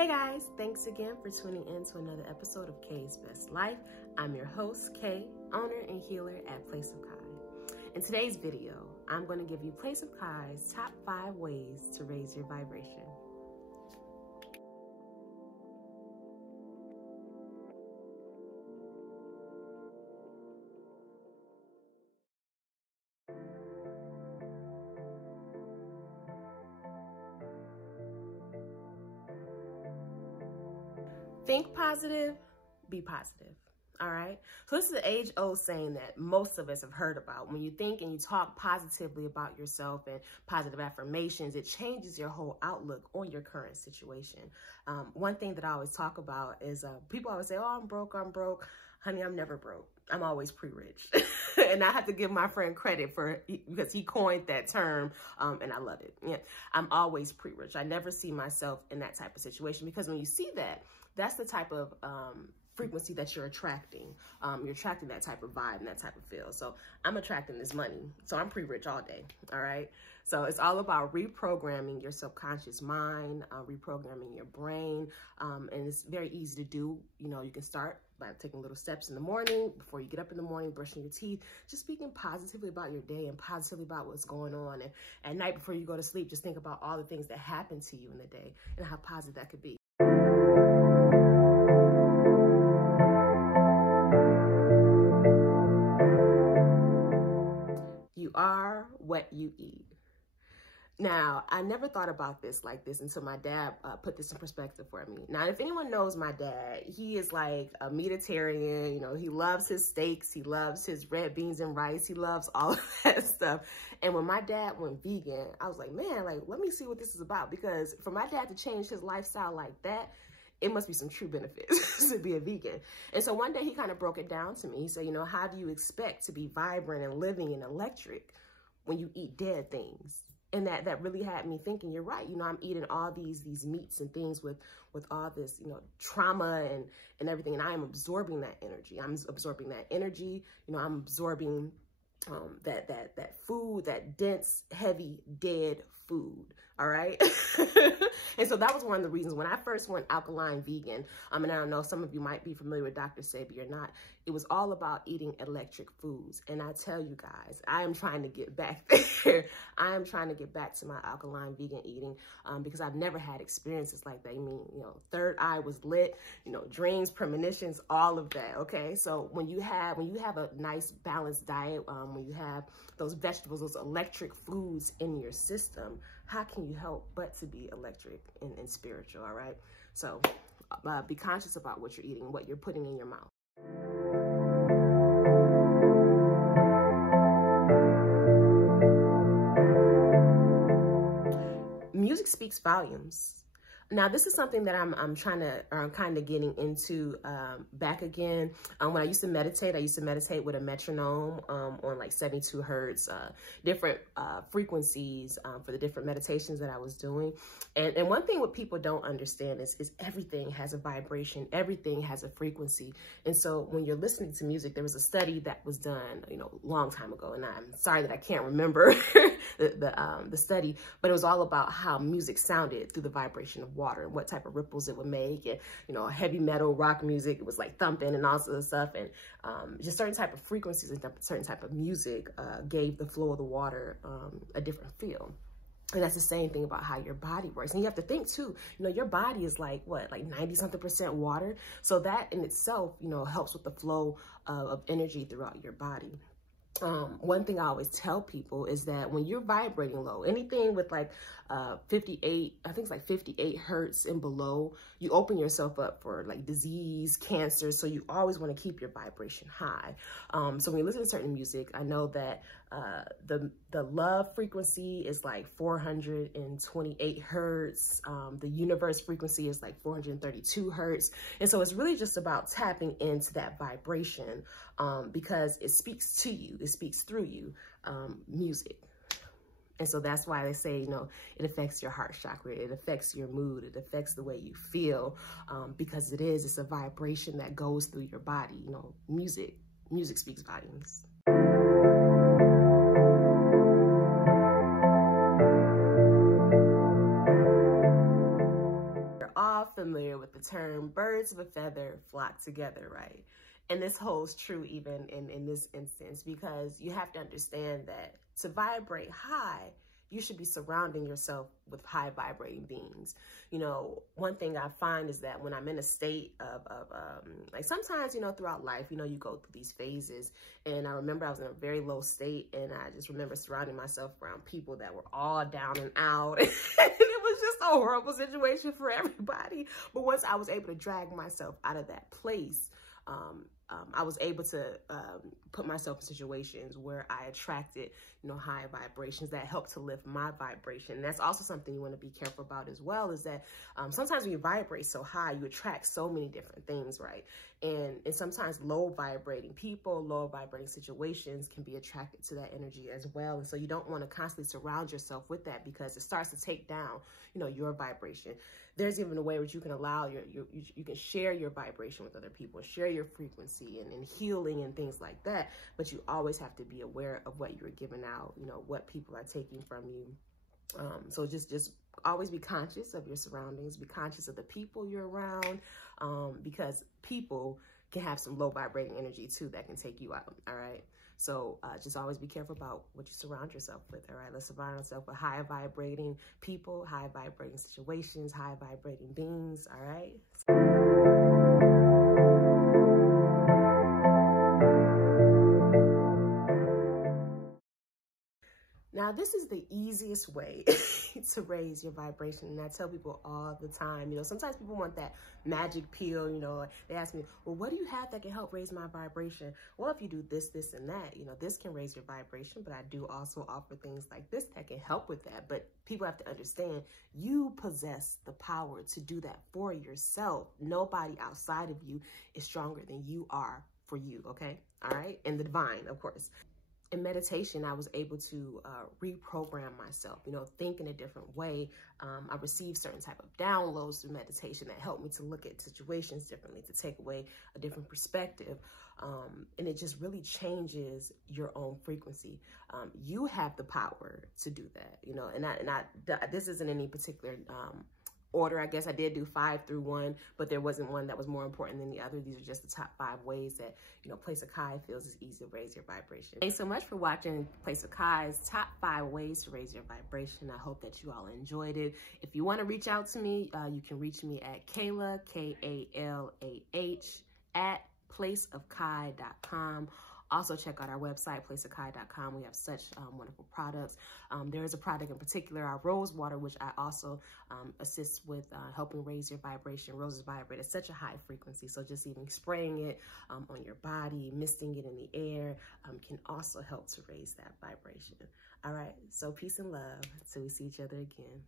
Hey guys, thanks again for tuning in to another episode of Kay's Best Life. I'm your host, Kay, owner and healer at Place of Kai. In today's video, I'm going to give you Place of Kai's top 5 ways to raise your vibration. Think positive, be positive. All right. So this is an age-old saying that most of us have heard about. When you think and you talk positively about yourself and positive affirmations, it changes your whole outlook on your current situation. One thing that I always talk about is people always say, oh, I'm broke. Honey, I'm never broke. I'm always pre-rich. And I have to give my friend credit because he coined that term, and I love it. Yeah, I'm always pre-rich. I never see myself in that type of situation, because when you see that, that's the type of frequency that you're attracting. You're attracting that type of vibe and that type of feel. So I'm attracting this money. So I'm pre-rich all day. All right. So it's all about reprogramming your subconscious mind, reprogramming your brain. And it's very easy to do. You know, you can start by taking little steps in the morning, before you get up in the morning, brushing your teeth, just speaking positively about your day and positively about what's going on. And at night before you go to sleep, just think about all the things that happened to you in the day and how positive that could be. You are what you eat. Now, I never thought about this like this until my dad put this in perspective for me. Now, if anyone knows my dad, he is like a meatitarian. You know, he loves his steaks. He loves his red beans and rice. He loves all of that stuff. And when my dad went vegan, I was like, man, like, let me see what this is about. Because for my dad to change his lifestyle like that, it must be some true benefits to be a vegan. And so one day he kind of broke it down to me. He said, you know, how do you expect to be vibrant and living and electric when you eat dead things? And that really had me thinking, you're right. You know, I'm eating all these meats and things with all this, you know, trauma and everything. And I am absorbing that energy. I'm absorbing that energy. You know, I'm absorbing that food, that dense, heavy, dead food. All right. And so that was one of the reasons when I first went alkaline vegan. And I don't know, some of you might be familiar with Dr. Sebi or not. It was all about eating electric foods. And I tell you guys, I am trying to get back there. I am trying to get back to my alkaline vegan eating because I've never had experiences like that. I mean, you know, third eye was lit, you know, dreams, premonitions, all of that. Okay. So when you have a nice balanced diet, when you have those vegetables, those electric foods in your system, how can you help but to be electric and spiritual? All right. So be conscious about what you're eating, what you're putting in your mouth. Music speaks volumes. Now, this is something that I'm trying to, or I'm kind of getting into back again. When I used to meditate with a metronome on like 72 hertz, different frequencies for the different meditations that I was doing. And one thing what people don't understand is everything has a vibration, everything has a frequency. And so when you're listening to music, there was a study that was done, you know, a long time ago, and I'm sorry that I can't remember the study, but it was all about how music sounded through the vibration of water and what type of ripples it would make. And, you know, heavy metal, rock music, it was like thumping and all sorts of stuff. And just certain type of frequencies and certain type of music gave the flow of the water a different feel. And that's the same thing about how your body works. And you have to think too, you know, your body is like what, like 90-something% water. So that in itself, you know, helps with the flow of energy throughout your body. One thing I always tell people is that when you're vibrating low, anything with like 58, I think it's like 58 hertz and below, you open yourself up for like disease, cancer. So you always want to keep your vibration high. So when you listen to certain music, I know that the love frequency is like 428 hertz. The universe frequency is like 432 hertz. And so it's really just about tapping into that vibration because it speaks to you. It speaks through you, music. And so that's why they say, you know, it affects your heart chakra. It affects your mood. It affects the way you feel because it's a vibration that goes through your body. You know, music speaks volumes. all familiar with the term birds of a feather flock together, right? And this holds true even in this instance, because you have to understand that to vibrate high, you should be surrounding yourself with high vibrating beings. You know, one thing I find is that when I'm in a state of like sometimes, you know, throughout life, you know, you go through these phases. And I remember I was in a very low state, and I just remember surrounding myself around people that were all down and out. And it was just a horrible situation for everybody. But once I was able to drag myself out of that place, I was able to put myself in situations where I attracted, you know, high vibrations that helped to lift my vibration. And that's also something you want to be careful about as well, is that sometimes when you vibrate so high, you attract so many different things, right? And sometimes low vibrating people, low vibrating situations can be attracted to that energy as well. And so you don't want to constantly surround yourself with that, because it starts to take down, you know, your vibration. There's even a way where you can allow you can share your vibration with other people, share your frequency and healing and things like that. But you always have to be aware of what you're giving out, you know, what people are taking from you. So just always be conscious of your surroundings, be conscious of the people you're around, because people can have some low vibrating energy too that can take you out. All right. So just always be careful about what you surround yourself with. All right. Let's surround ourselves with high vibrating people, high vibrating situations, high vibrating beings. All right. Now, this is the easiest way to raise your vibration. And I tell people all the time, you know, sometimes people want that magic pill, you know, they ask me, well, what do you have that can help raise my vibration? Well, if you do this, this, and that, you know, this can raise your vibration, but I do also offer things like this that can help with that. But people have to understand you possess the power to do that for yourself. Nobody outside of you is stronger than you are for you, okay? All right? And the divine, of course. In meditation, I was able to reprogram myself, you know, think in a different way. I received certain type of downloads through meditation that helped me to look at situations differently, to take away a different perspective. And it just really changes your own frequency. You have the power to do that, you know, this isn't any particular order. I guess I did do 5 through 1, but there wasn't one that was more important than the other. These are just the top 5 ways that, you know, Place of Kai feels is easy to raise your vibration. Thanks so much for watching Place of Kai's top 5 ways to raise your vibration. I hope that you all enjoyed it. If you want to reach out to me, you can reach me at Kalah, K-A-L-A-H, at placeofkai.com. Also check out our website, placeofkai.com. We have such wonderful products. There is a product in particular, our rose water, which I also assist with helping raise your vibration. Roses vibrate at such a high frequency, so just even spraying it on your body, misting it in the air can also help to raise that vibration. All right, so peace and love till we see each other again.